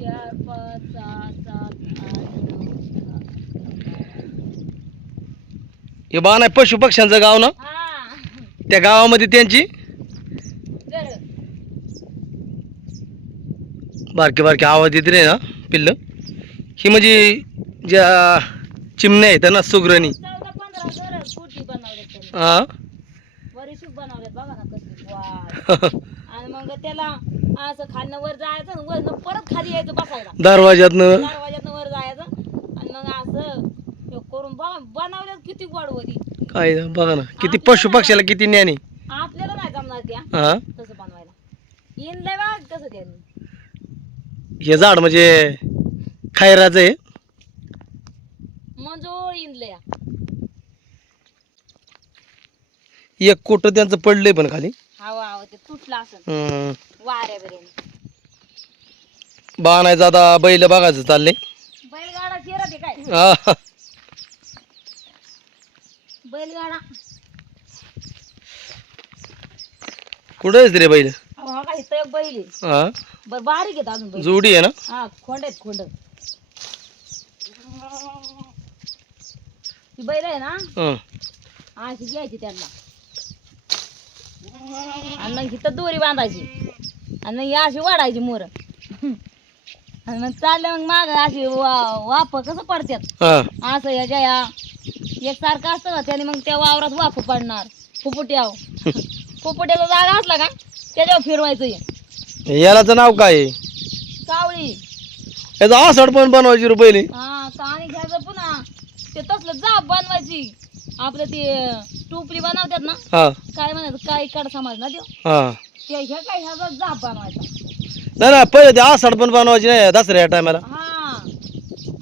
चार पाच सहा सात आठ नऊ दहा हे बाण आहे पशु पक्ष्यांचं गाव ना? हा. त्या गावामध्ये त्यांची? घर बारके बारके आवाज येते रे ना पिल्लं? ही म्हणजे ज्या चिमण्या आहेत ना सुग्रणी. चौदा पंधरा घर कुटी बनवले त्यांनी? हा? बघा ना कसली. आणि मग त्याला असं वर जायचं आणि वरनं परत खाली यायचं बसायला. दरवाज्यातनं? दरवाज्यातनं वर जायचं आणि मग असं हे करून बघा बनवल्यात किती गोड होती. काय बघा ना किती पशु पक्ष्याला किती ज्ञानी. आपल्याला नाही जमणार त्या. हा? तसं बनवायला. येईन लय बघ कसं त्यांनी हे झाड म्हणजे खायराचं आहे? मंजूळ इंदलया एक कोट त्यांचं पडलंय पण खाली. हवा ते तुटलं असं. हम्म. वाऱ्या बऱ्याने बाणायचं आता बैल बघायचं चाललंय. बैलगाडा चिरा ते काय? हा. बैलगाडा. कुठं आहेस रे बैल? अहो, हा काय इथं एक बैल आहे. हा. बारीक आहेत अजून बैल. जोडी आहे ना? हा खोंड आहेत खोंड. ती बैल आहे ना? हं. अशी घ्यायची त्यांना. आणि मग इथं दोरी बांधायची. आणि मग ही अशी वाढायची मोर. आणि मग चाललं मग माग अशी वा- वाफ कसं पडतात हा. असं ह्याच्या या. एकसारखं असतं ना त्याने मग त्या वावरात वाफ पडणार. फुफुट्याव फुफुट्याचा जागा असला का त्याच्यावर फिरवायचं हे. यालाचं नाव काय? आहे कावळी. याचा आसड पण बनवायची रे बैल हा काणी घ्यायचं पुन्हा. ते तसलं जाप बनवायची. आपलं ते टोपली बनवतात ना? हा. काय म्हणायचं? काय कड समाज ना देव हा. ते ह्या काय ह्याचा जाप बनवायचा. नाही ना पहिले ते आसड पण बनवायची नाही दसऱ्या टायमाला. हा.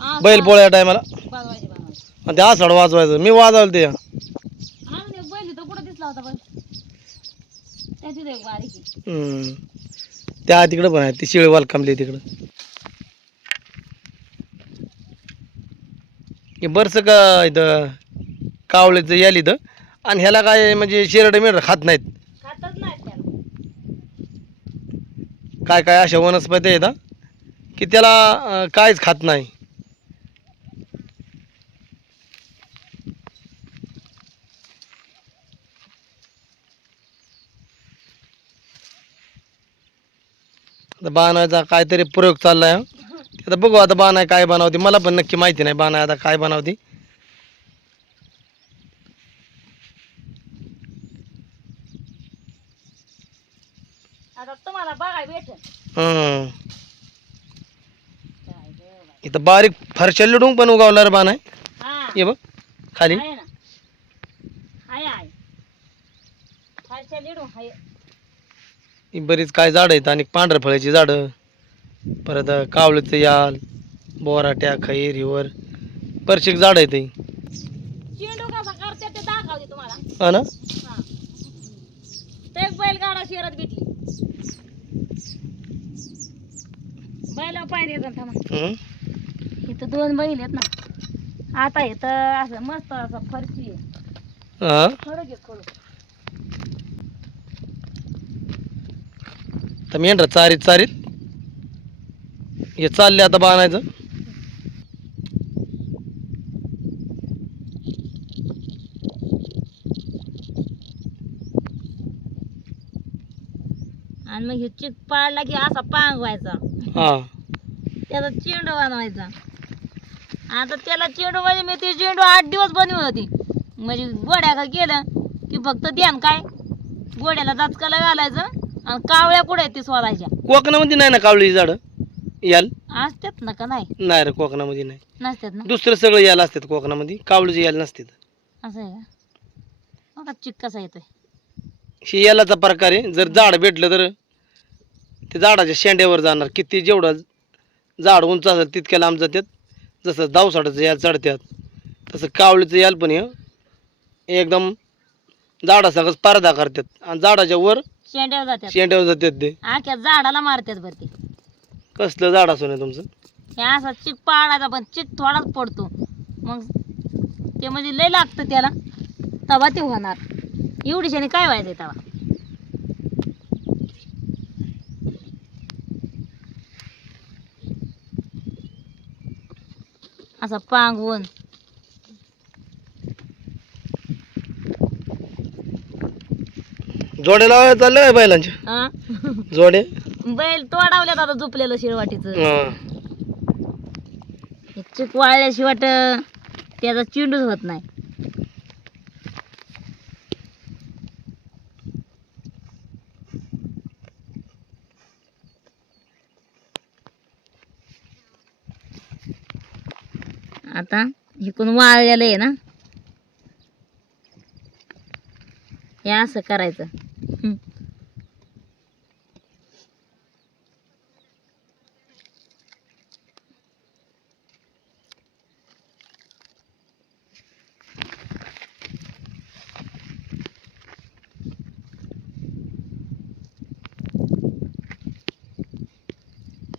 हा, बैल पोळ्या टायमाला. बनवायची बनवायची. आणि ते आसड वाजवायचं. मी वाजवलं ते. हा बैल तो कुठं दिसला होता पण. त्याची ते बारीक आहे. हम्म. त्या तिकडं पण आहे. ती शिळे वालकामली तिकडं. हे बरंच का इथं? कावळ्याचं याल इथं. आणि ह्याला काय म्हणजे शिरड मिरड खात नाहीत. खातच नाही त्याला. काय काय अशा वनस्पती आहेत हा, की त्याला अं, काहीच खात नाही. आता बाणाचा काहीतरी प्रयोग चाललाय हा. आता बघू आता बाणाय काय बनवते. मला पण नक्की माहिती नाही बाणाय आता काय बनवते आता तुम्हाला बघाय भेटेल. हम्म. काय गं बाई. इथं बारीक फरशा लिडून पण उगावला रे बाणाय हा. हे बघ खाली. आहे ना. आहे आहे. फारशा लिडू आहे. ही बरीच काय झाडं आहेत आणि पांढऱ्या फळाची झाडं. परत कावळीचं याल बोराट्या खैर हिवर परशिक झाडं आहेत ही. चेंडू कसा करते ते दाखवते तुम्हाला. हा ना? हा. ते एक बैलगाडा शहरात भेटली. बैला पाहिजे येतात थांबा. इथं दोन बैल आहेत ना. आता इथं असं मस्त असं फरशी आहे. हा? खरं घे खरं तर मेंढर चारीत चारीत. हे चालले आता बाणायचं. आणि मग हे चिक पाडला की असा पांगवायचा. हा. त्याचा चेंडू बनवायचा. आता त्याला चेंडू म्हणजे मी ते चेंडू आठ दिवस बनवत होती. म्हणजे गोड्या का केलं की फक्त ध्यान काय? गोड्याला दचकाला घालायचं आणि कावळ्या कुठे आहेत ते शोधायच्या कोकणामध्ये नाही ना कावळी झाडं? याल? असतात ना का नाही? नाही रे कोकणामध्ये नाही. नसतात ना? दुसरं सगळं याल असतात कोकणामध्ये. कावळीचे याल नसतात असं आहे का? बघा चिक कसा येतोय. ही यालाचा प्रकार आहे. जर झाड भेटलं तर ते झाडाच्या शेंड्यावर जाणार. किती जेवढं झाड उंच असेल तितक्या लांब जातात. जसं दावसाडाचं याल चढतात तसं कावळीचं याल पण हे एकदम झाडासगळं स्पर्धा करतात. आणि झाडाच्या वर शेंड्यावर जातात. शेंड्यावर जातात ते. आख्या झाडाला मारतात बरं ते. कसलं झाड असून तुमचं? हे असा चिक पाडायचा पण चिक थोडाच पडतो. मग ते म्हणजे लय लागतं त्याला. तवा ते होणार. एवढीशाने काय व्हायचं तवा? असा पांगवून. जोडे लावायला चाललं काय बैलांच्या हा? जोडे? बैल तोडावल्यात आता झोपलेलं शिरवाटीचं. हा. चूक वाळल्याशिवाय त्याचा चिंडूच होत नाही. आता इकडून वाळलेलं आहे ना. हे असं करायचं.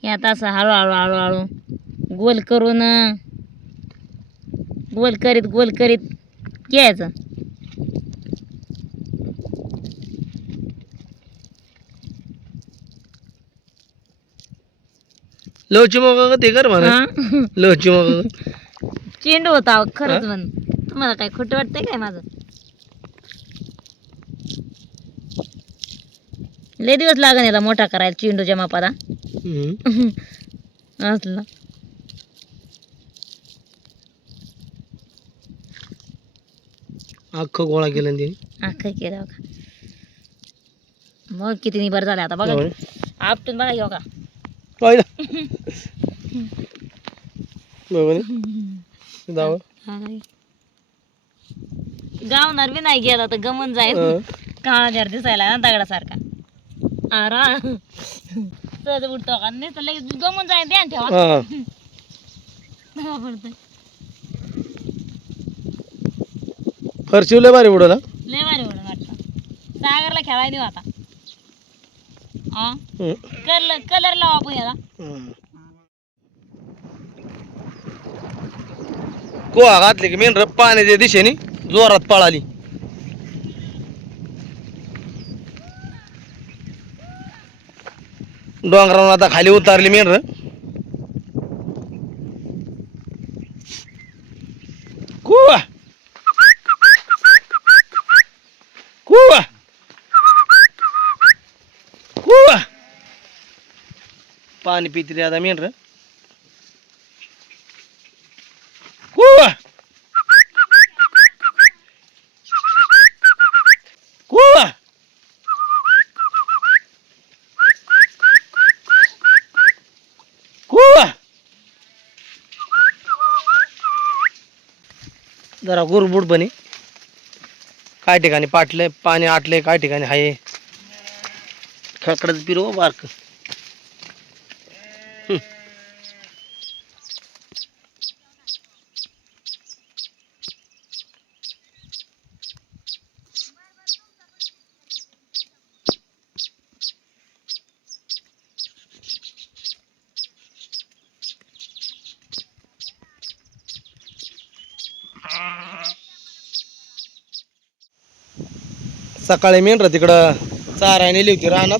आता असं हळूहळू हळूहळू गोल करून गोल करीत गोल करीत घ्यायचं. लवची मग ते कर म्हणा? लवची मग चेंडू होता खरंच म्हण. तुम्हाला काय खोटं वाटतंय काय माझं? लय दिवस लागन याला मोठा करायला चेंडूच्या मापाला. असलं. अख्खं गोळा केला ना तिने. अख्खं केलं बघा. मग किती निबर झाले आता बघा. होय. आपटून बघा घेऊ का पाहिलं. बघू नी. दाव गावणार बी नाही गेला तर गमन जाईल. काळा जर दिसायला ना दगडासारखा. आरा. सहज उठतो का? नाही तर लगेच गमून जाईल. ध्यान ठेवा. हा. पडतंय. फरशी लय भारी उडला लय भारी उडत वाटतं. सागरला खेळायला देऊ आता. हा कलर कलर लावा आपण याला. कोहा घातली की मेन पाण्याच्या दिशेने जोरात पळाली. डोंगरावरून आता खाली उतारली मेंढर कुवा कुवा कुवा पाणी पितली आता मेंढर कुवा. कुवा. कुवा. जरा गुरबुड बनी. काय ठिकाणी पाटलंय पाणी आटलंय काय ठिकाणी आहे खेकडच पिरो हो बारक. सकाळी मेंढरं तिकडं चारा नेली होती रानात.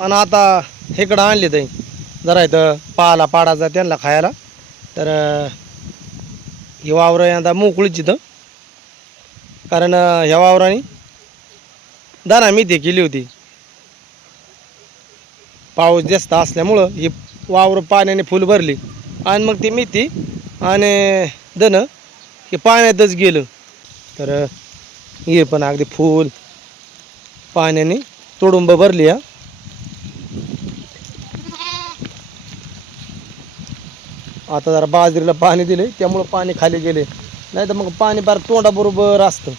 आणि आता इकडं आणली ते जरा इथं पाला पाडायचा त्यांना खायला. तर ही वावरं यंदा मोकळीच इथं. कारण ह्या वावराने दाना मेथी केली होती. पाऊस जास्त असल्यामुळं ही वावर पाण्याने फुल भरली. आणि मग ती मेथी आणि दन हे पाण्यातच गेलं. तर हे पण अगदी फुल पाण्याने तुडुंब भरली हा आता जरा बाजरीला पाणी दिले त्यामुळं पाणी खाली गेले नाही तर मग पाणी बार तोंडाबरोबर असतं.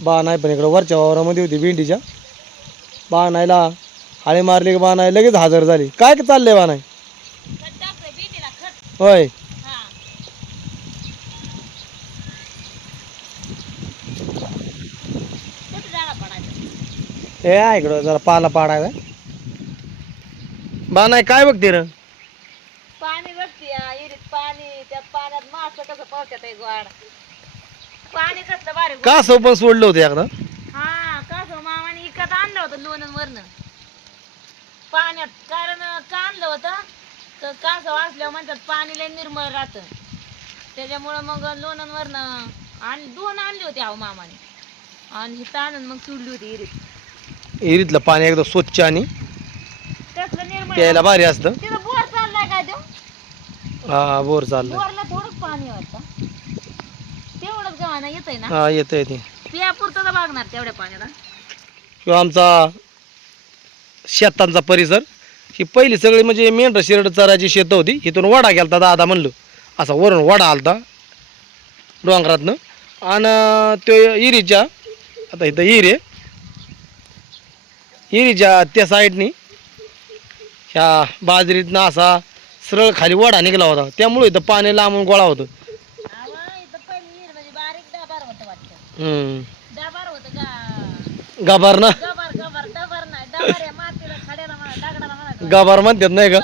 बा नाही पण इकडं वरच्या वावरामध्ये होती भेंडीच्या. बाणायला हाळे मारली की बाणाय लगेच हजर झाली. काय चाललंय बाणाय? खत होय हा कुठं झाडा पडायचं हे इकडं जरा पाला पाडायचा बाणाय काय बघते र? पाणी बघते या, विहिरीत पाणी त्या पाण्यात मास कसं पळतात आहे गोड. पाणी कसलं. का पण सोडलं होतं एकदा. हा कसं मामाने इकत आणलं होतं लोणन वरनं. पाण्यात कारण का आणलं होतं? तर कासव असल्यावर म्हणतात पाणी लय निर्मळ राहतं. त्याच्यामुळं मग लोणंदवरनं आणि दोन आणली होती अहो मामाने. आणि हिथं आणून मग सोडली होती इरीत. विहिरीतलं पाणी एकदम स्वच्छ आणि त्यातलं निर्मळ प्यायला भारी असतं. तिथं बोर चाललाय काय हा बोर चाललं बोरला थोडंच पाणी वाटतं. तेवढंच गव्हाणं येतंय ना? हा येतं येते पियापुरतं तर बघणार तेवढ्या पाण्याला. किंवा आमचा शेतांचा परिसर ही पहिली सगळी म्हणजे मेंढर शिरड चराची शेतं होती. इथून वडा गेलता दादा म्हणलं. असा वरून वडा आलता डोंगरातनं. आणि तो इरीच्या आता इथं इर आहे. हिरीच्या त्या साईडनी. ह्या बाजरीतनं असा सरळ खाली वडा निघाला होता. त्यामुळे इथं पाणी लांबून गोळा होतो. गाभार ना? गाभार म्हणतात नाही का?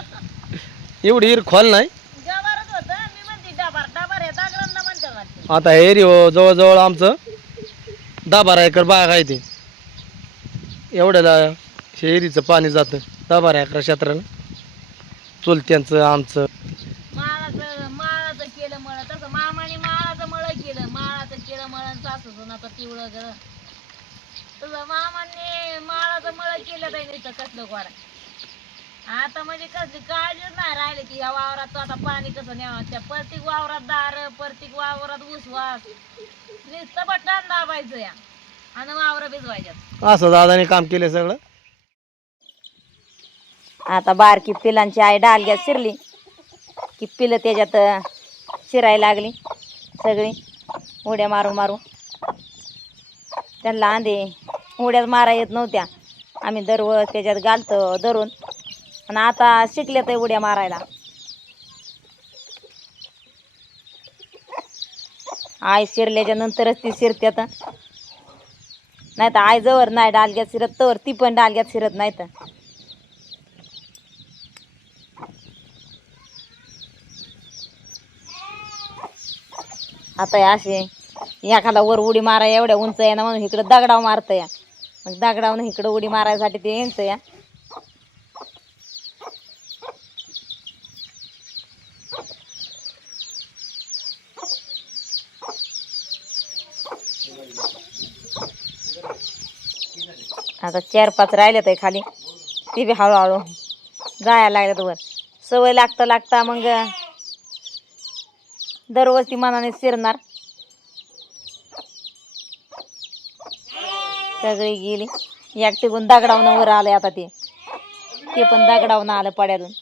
एवढी हिर खोल नाही? आता हेरी हो जवळजवळ आमचं दहा बारा एकर बाग आहे ते. एवढ्याला शेरीचं पाणी जातं. दहा बारा अकरा क्षेत्राला चुलत्यांचं आमचं. माळाचं माळाचं केलं मळ. तसं मामाने माळाचं मळ केलं. माळाचं केलं मळ सासूचं आता पिवळं तसं मामाने माळाचं मळ केलं नाही तर कसलं गोडा आता म्हणजे कसली काळजीच नाही राहिली की या वावरात. आता पाणी कसं न्यावं? त्या प्रत्येक वावरात दार प्रत्येक वावरात उसवास नुसतं बटन दाबायचं या. आणि वावर भिजवायच्यात. असं दादाने काम केलं सगळं? आता बारकी पिलांची आई डालग्यात शिरली. की पिलं त्याच्यात शिरायला लागली सगळी उड्या मारू मारू. त्यांना आंधे उड्यात मारा येत नव्हत्या. आम्ही दररोज त्याच्यात घालतो धरून. आणि आता शिकले तर उड्या मारायला. आई शिरल्याच्या नंतरच ती शिरत्यात. नाही तर आई जवळ नाही डालग्यात शिरत तर ती पण डालग्यात शिरत नाही तर. आता असे एखादा वर उडी मारा एवढ्या उंच आहे ना म्हणून इकडं दगडाव मारतं या. मग दगडावनं इकडं उडी मारायसाठी ते यांचं या. आता चार पाच राहिलेत आहे खाली. ती बी हळूहळू जायला लागल्यात वर. सवय लागता लागता मग दररोज ती मनाने शिरणार. सगळी गेली. एकटीकून दगडावनं वर आले आता ते. ते पण दगडावून आलं पड्यातून.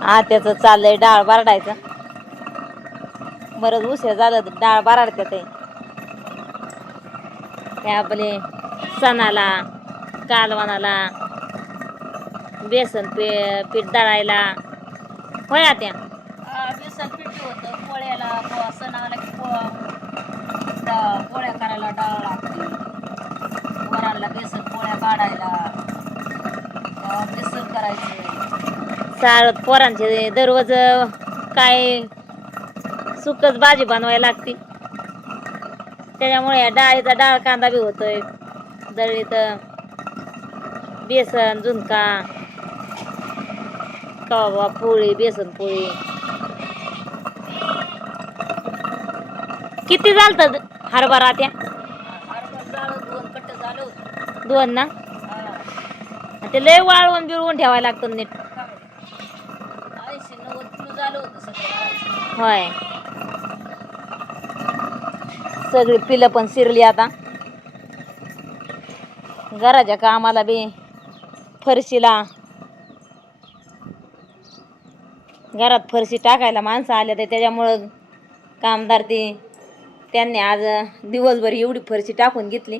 हा त्याचं चाललंय डाळ बारडायचं. बरंच उशीर झालं तर डाळ बाराडते ते. आपले सणाला कालवणाला बेसन पे पीठ दळायला. होय त्या बेसन पीठ होतं पोळ्याला सणाला की पोळ्या करायला डाळ लागते. वराला बेसन पोळ्या काढायला बेसन करायचे. चाळत पोरांचे दररोज काय सुकच भाजी बनवायला लागते. त्याच्यामुळे या डाळीचा डाळ कांदा बी होतोय. दळीत बेसन झुणका कवा पोळी बेसन पोळी. किती झालत हरभरा त्या? दोन ना? ते लय वाळवून बिळवून ठेवायला लागतं नीट. होय. सगळी पिलं पण शिरली आता. घराच्या कामाला बी फरशीला. घरात फरशी टाकायला माणसं आल्या तर त्याच्यामुळं कामदार ती त्यांनी आज दिवसभर एवढी फरशी टाकून घेतली.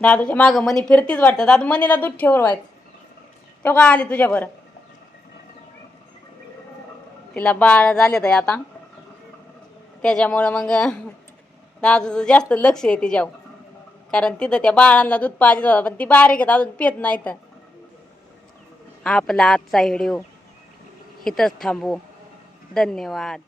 दादूच्या मागं मनी फिरतीच वाटतं. दादू मनीला दूध ठेवर व्हायचं तो का आली तुझ्या बरं? तिला बाळ झाले तर आता. त्याच्यामुळं मग दाजूचं जास्त लक्ष आहे तिच्यावर. कारण तिथं त्या बाळांना दूध पाहिजे होतं पण ती बारीक आहेत अजून पित नाही तर आपला आजचा व्हिडिओ. इथंच थांबू. धन्यवाद.